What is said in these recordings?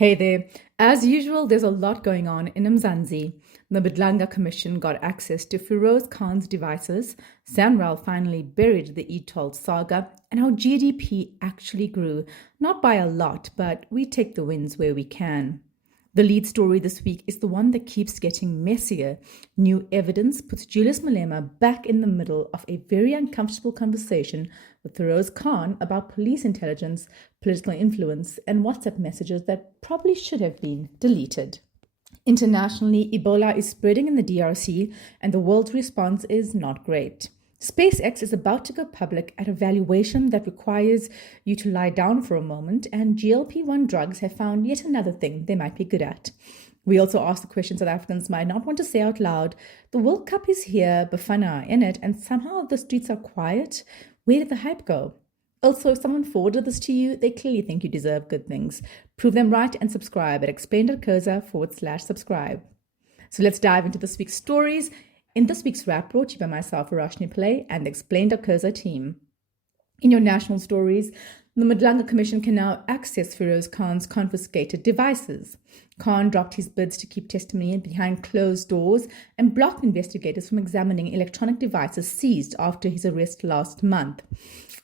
Hey there. As usual, there's a lot going on in Mzansi. The Madlanga Commission got access to Feroz Khan's devices, SANRAL finally buried the e-toll saga, and our GDP actually grew. Not by a lot, but we take the wins where we can. The lead story this week is the one that keeps getting messier. New evidence puts Julius Malema back in the middle of a very uncomfortable conversation with Feroz Khan about police intelligence, political influence, and WhatsApp messages that probably should have been deleted. Internationally, Ebola is spreading in the DRC, and the world's response is not great. SpaceX is about to go public at a valuation that requires you to lie down for a moment, and GLP-1 drugs have found yet another thing they might be good at. We also ask the question South Africans might not want to say out loud. The World Cup is here, Bafana in it, and somehow the streets are quiet. Where did the hype go? Also, if someone forwarded this to you, they clearly think you deserve good things. Prove them right and subscribe at explain.coza/subscribe. So let's dive into this week's stories. In this week's wrap, brought to you by myself, Roshni Pillay, and the Explain.Coza team. In your national stories, the Madlanga Commission can now access Feroz Khan's confiscated devices. Khan dropped his bids to keep testimony behind closed doors and blocked investigators from examining electronic devices seized after his arrest last month.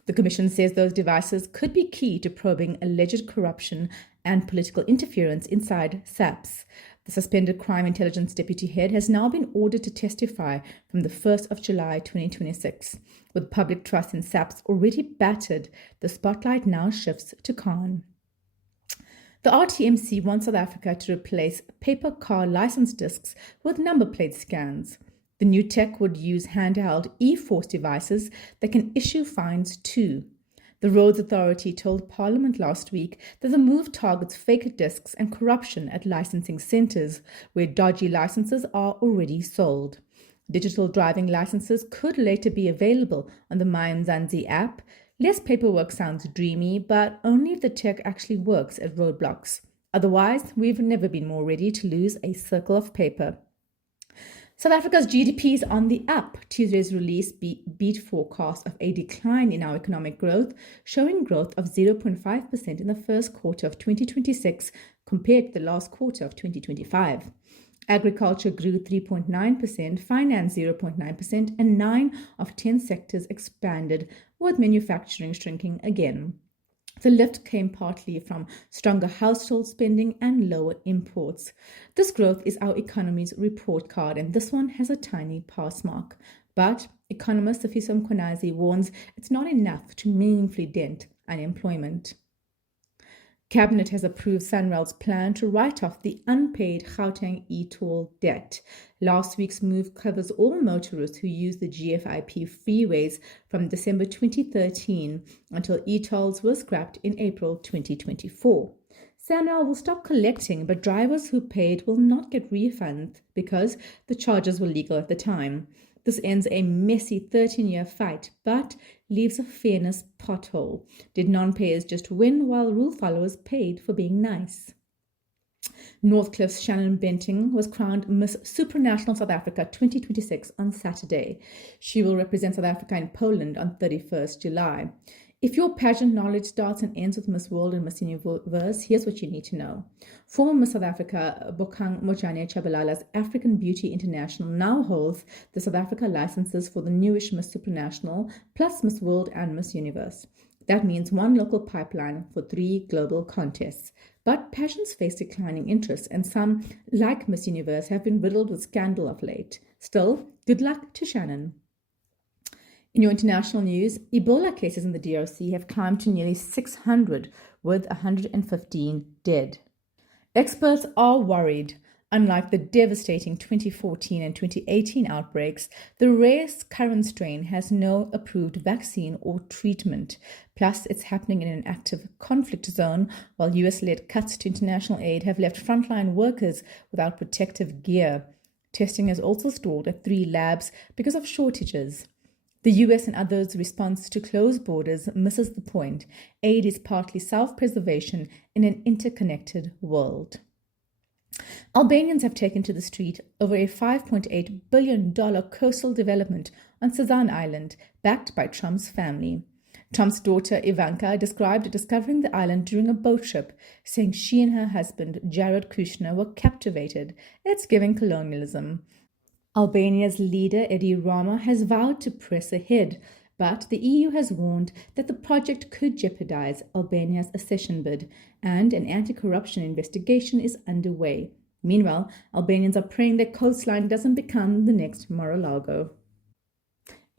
The Commission says those devices could be key to probing alleged corruption and political interference inside SAPS. The suspended crime intelligence deputy head has now been ordered to testify from the 1st of July 2026. With public trust in SAPS already battered, the spotlight now shifts to Khan. The RTMC wants South Africa to replace paper car license discs with number plate scans. The new tech would use handheld e-force devices that can issue fines too. The Roads Authority told Parliament last week that the move targets fake discs and corruption at licensing centres, where dodgy licenses are already sold. Digital driving licenses could later be available on the Mzansi app. Less paperwork sounds dreamy, but only if the tech actually works at roadblocks. Otherwise, we've never been more ready to lose a circle of paper. South Africa's GDP is on the up. Tuesday's release beat forecasts of a decline in our economic growth, showing growth of 0.5% in the first quarter of 2026 compared to the last quarter of 2025. Agriculture grew 3.9%, finance 0.9%, and 9 of 10 sectors expanded, with manufacturing shrinking again. The lift came partly from stronger household spending and lower imports. This growth is our economy's report card, and this one has a tiny pass mark. But economist Sifiso Mkhwanazi warns it's not enough to meaningfully dent unemployment. Cabinet has approved SANRAL's plan to write off the unpaid Gauteng e-toll debt. Last week's move covers all motorists who use the GFIP freeways from December 2013 until e-tolls were scrapped in April 2024. SANRAL will stop collecting, but drivers who paid will not get refunds because the charges were legal at the time. This ends a messy 13-year fight, but leaves a fairness pothole. Did non-payers just win while rule followers paid for being nice? Northcliffe's Shannon Benting was crowned Miss Supranational South Africa 2026 on Saturday. She will represent South Africa in Poland on 31st July. If your pageant knowledge starts and ends with Miss World and Miss Universe, here's what you need to know. Former Miss South Africa Bokang Mojane Chabalala's African Beauty International now holds the South Africa licenses for the newish Miss Supranational, plus Miss World and Miss Universe. That means one local pipeline for 3 global contests. But pageants face declining interest, and some, like Miss Universe, have been riddled with scandal of late. Still, good luck to Shannon. In your international news, Ebola cases in the DRC have climbed to nearly 600, with 115 dead. Experts are worried. Unlike the devastating 2014 and 2018 outbreaks, the rare current strain has no approved vaccine or treatment. Plus, it's happening in an active conflict zone, while US-led cuts to international aid have left frontline workers without protective gear. Testing has also stalled at 3 labs because of shortages. The US and others' response to closed borders misses the point. Aid is partly self-preservation in an interconnected world. Albanians have taken to the street over a $5.8 billion coastal development on Sazan Island, backed by Trump's family. Trump's daughter Ivanka described discovering the island during a boat trip, saying she and her husband Jared Kushner were captivated. It's giving colonialism. Albania's leader Edi Rama has vowed to press ahead, but the EU has warned that the project could jeopardize Albania's accession bid, and an anti-corruption investigation is underway. Meanwhile, Albanians are praying their coastline doesn't become the next Mar-a-Lago.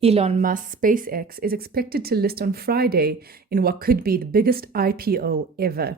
Elon Musk's SpaceX is expected to list on Friday in what could be the biggest IPO ever.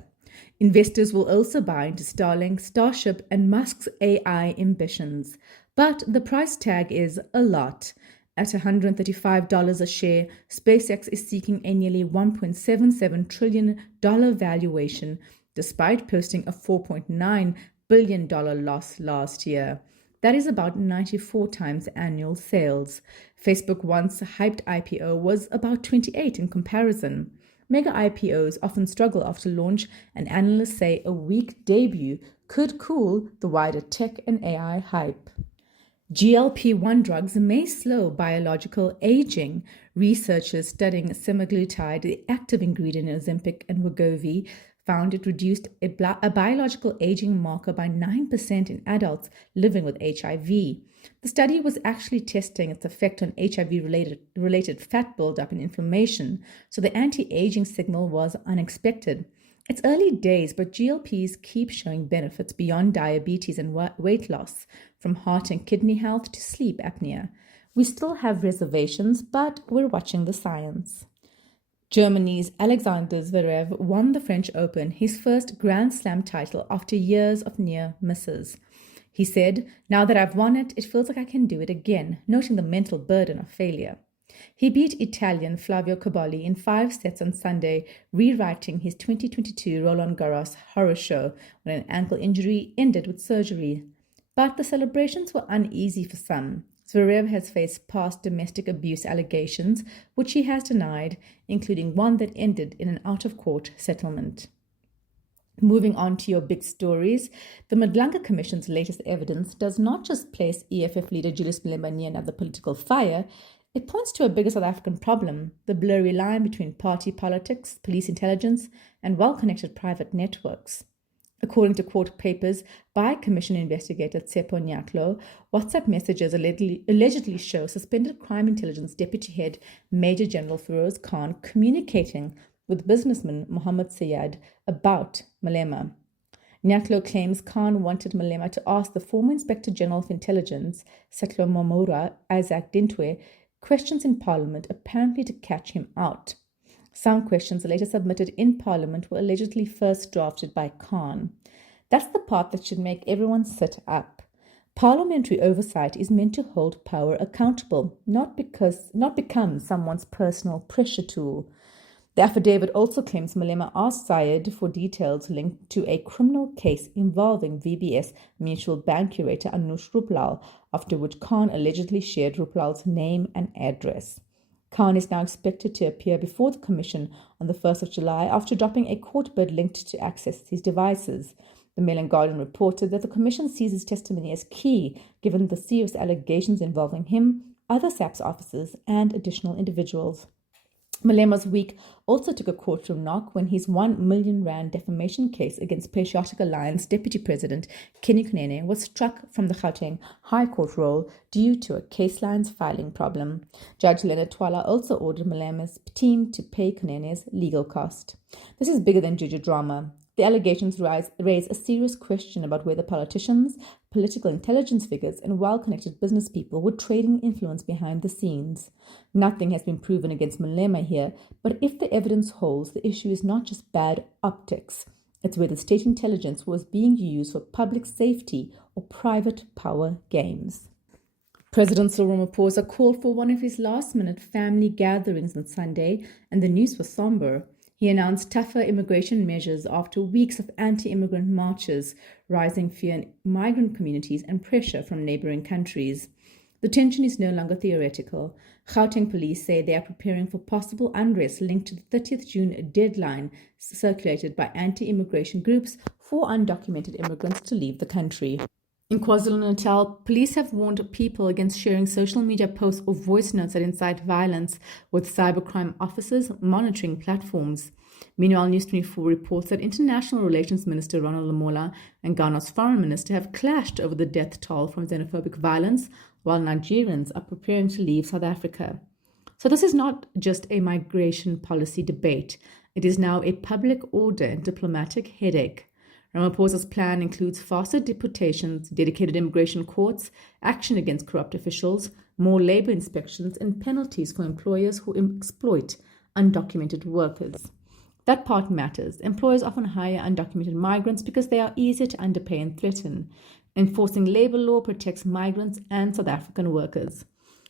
Investors will also buy into Starlink, Starship, and Musk's AI ambitions. But the price tag is a lot. At $135 a share, SpaceX is seeking a nearly $1.77 trillion valuation, despite posting a $4.9 billion loss last year. That is about 94 times annual sales. Facebook once hyped IPO was about 28 in comparison. Mega IPOs often struggle after launch, and analysts say a weak debut could cool the wider tech and AI hype. GLP-1 drugs may slow biological aging. Researchers studying semaglutide, the active ingredient in Ozempic and Wegovy, found it reduced a biological aging marker by 9% in adults living with HIV. The study was actually testing its effect on HIV-related fat buildup and inflammation, so the anti-aging signal was unexpected. It's early days, but GLPs keep showing benefits beyond diabetes and weight loss, from heart and kidney health to sleep apnea. We still have reservations, but we're watching the science. Germany's Alexander Zverev won the French Open, his first Grand Slam title after years of near misses. He said, "Now that I've won it, it feels like I can do it again," noting the mental burden of failure. He beat Italian Flavio Cobolli in 5 sets on Sunday, rewriting his 2022 Roland Garros horror show when an ankle injury ended with surgery. But the celebrations were uneasy for some. Zverev has faced past domestic abuse allegations, which he has denied, including one that ended in an out-of-court settlement. Moving on to your big stories, the Madlanga Commission's latest evidence does not just place EFF leader Julius Malema near another political fire, it points to a bigger South African problem, the blurry line between party politics, police intelligence, and well-connected private networks. According to court papers by Commission investigator Tsepo Nyatlo, WhatsApp messages allegedly show suspended crime intelligence deputy head Major General Feroz Khan communicating with businessman Mohammed Sayed about Malema. Nyatlo claims Khan wanted Malema to ask the former Inspector General of Intelligence, Setlo Momora Isaac Dintwe, questions in Parliament, apparently to catch him out. Some questions later submitted in Parliament were allegedly first drafted by Khan. That's the part that should make everyone sit up. Parliamentary oversight is meant to hold power accountable, not become someone's personal pressure tool. The affidavit also claims Malema asked Syed for details linked to a criminal case involving VBS mutual bank curator Anush Ruplal, after which Khan allegedly shared Ruplal's name and address. Khan is now expected to appear before the Commission on the 1st of July after dropping a court bid linked to access his devices. The Mail and Guardian reported that the Commission sees his testimony as key, given the serious allegations involving him, other SAPS officers, and additional individuals. Malema's week also took a courtroom knock when his R1 million defamation case against Patriotic Alliance Deputy President Kenny Kunene was struck from the Gauteng High Court roll due to a case lines filing problem. Judge Leonard Twala also ordered Malema's team to pay Kunene's legal cost. This is bigger than Juju drama. The allegations raise a serious question about whether politicians, political intelligence figures, and well-connected business people were trading influence behind the scenes. Nothing has been proven against Malema here, but if the evidence holds, the issue is not just bad optics. It's whether state intelligence was being used for public safety or private power games. President Cyril Ramaphosa called for one of his last-minute family gatherings on Sunday, and the news was somber. He announced tougher immigration measures after weeks of anti-immigrant marches, rising fear in migrant communities, and pressure from neighboring countries. The tension is no longer theoretical. Gauteng police say they are preparing for possible unrest linked to the 30th June deadline circulated by anti-immigration groups for undocumented immigrants to leave the country. In KwaZulu-Natal, police have warned people against sharing social media posts or voice notes that incite violence, with cybercrime officers monitoring platforms. Meanwhile, News 24 reports that International Relations Minister Ronald Lamola and Ghana's Foreign Minister have clashed over the death toll from xenophobic violence, while Nigerians are preparing to leave South Africa. So this is not just a migration policy debate. It is now a public order and diplomatic headache. Ramaphosa's plan includes faster deportations, dedicated immigration courts, action against corrupt officials, more labor inspections, and penalties for employers who exploit undocumented workers. That part matters. Employers often hire undocumented migrants because they are easier to underpay and threaten. Enforcing labor law protects migrants and South African workers.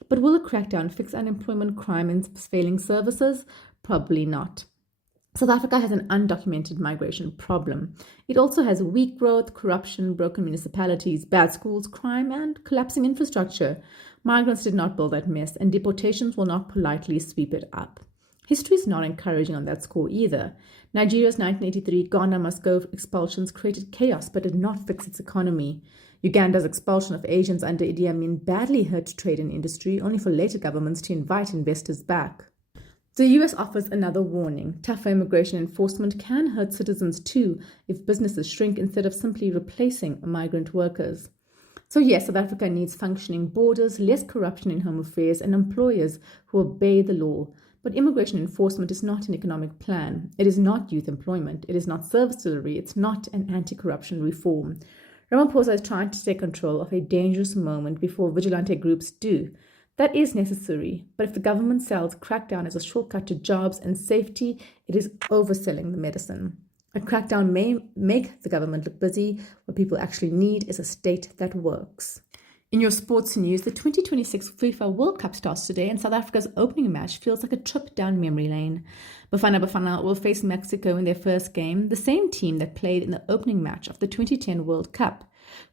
But will a crackdown fix unemployment, crime, and failing services? Probably not. South Africa has an undocumented migration problem. It also has weak growth, corruption, broken municipalities, bad schools, crime, and collapsing infrastructure. Migrants did not build that mess, and deportations will not politely sweep it up. History is not encouraging on that score either. Nigeria's 1983 Ghana must go expulsions created chaos but did not fix its economy. Uganda's expulsion of Asians under Idi Amin badly hurt trade and industry, only for later governments to invite investors back. The US offers another warning. Tougher immigration enforcement can hurt citizens too if businesses shrink instead of simply replacing migrant workers. So yes, South Africa needs functioning borders, less corruption in home affairs, and employers who obey the law. But immigration enforcement is not an economic plan. It is not youth employment. It is not service delivery. It's not an anti-corruption reform. Ramaphosa is trying to take control of a dangerous moment before vigilante groups do. That is necessary, but if the government sells crackdown as a shortcut to jobs and safety, it is overselling the medicine. A crackdown may make the government look busy. What people actually need is a state that works. In your sports news, the 2026 FIFA World Cup starts today, and South Africa's opening match feels like a trip down memory lane. Bafana will face Mexico in their first game, the same team that played in the opening match of the 2010 World Cup.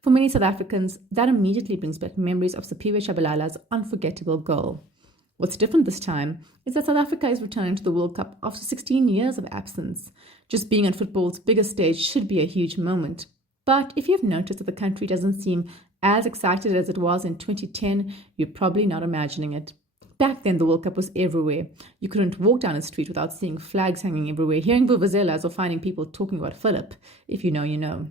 For many South Africans, that immediately brings back memories of Siphiwe Tshabalala's unforgettable goal. What's different this time is that South Africa is returning to the World Cup after 16 years of absence. Just being on football's biggest stage should be a huge moment. But if you've noticed that the country doesn't seem as excited as it was in 2010, you're probably not imagining it. Back then, the World Cup was everywhere. You couldn't walk down the street without seeing flags hanging everywhere, hearing vuvuzelas, or finding people talking about Philip. If you know, you know.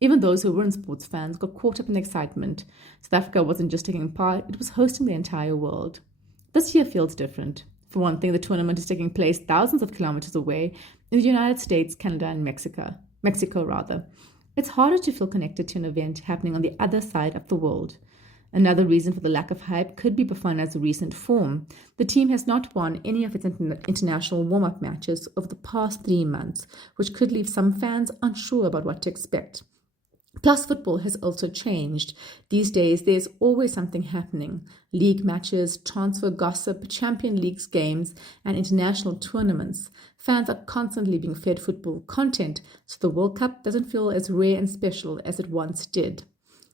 Even those who weren't sports fans got caught up in the excitement. South Africa wasn't just taking part, it was hosting the entire world. This year feels different. For one thing, the tournament is taking place thousands of kilometers away in the United States, Canada, and Mexico. It's harder to feel connected to an event happening on the other side of the world. Another reason for the lack of hype could be Bafana's recent form. The team has not won any of its international warm-up matches over the past 3 months, which could leave some fans unsure about what to expect. Plus, football has also changed. These days, there's always something happening. League matches, transfer gossip, Champions League games, and international tournaments. Fans are constantly being fed football content, so the World Cup doesn't feel as rare and special as it once did.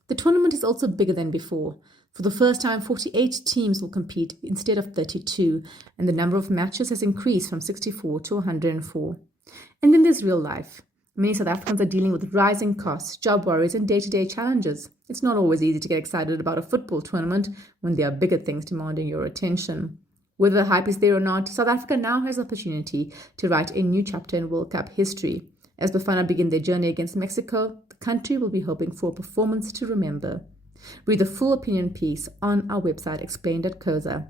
The tournament is also bigger than before. For the first time, 48 teams will compete instead of 32, and the number of matches has increased from 64 to 104. And then there's real life. Many South Africans are dealing with rising costs, job worries, and day-to-day challenges. It's not always easy to get excited about a football tournament when there are bigger things demanding your attention. Whether the hype is there or not, South Africa now has the opportunity to write a new chapter in World Cup history. As Bafana begin their journey against Mexico, the country will be hoping for a performance to remember. Read the full opinion piece on our website, explain.coza.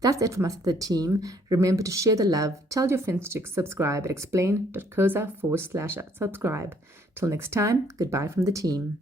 That's it from us at the team. Remember to share the love, tell your friends to subscribe at explain.coza/subscribe. Till next time, goodbye from the team.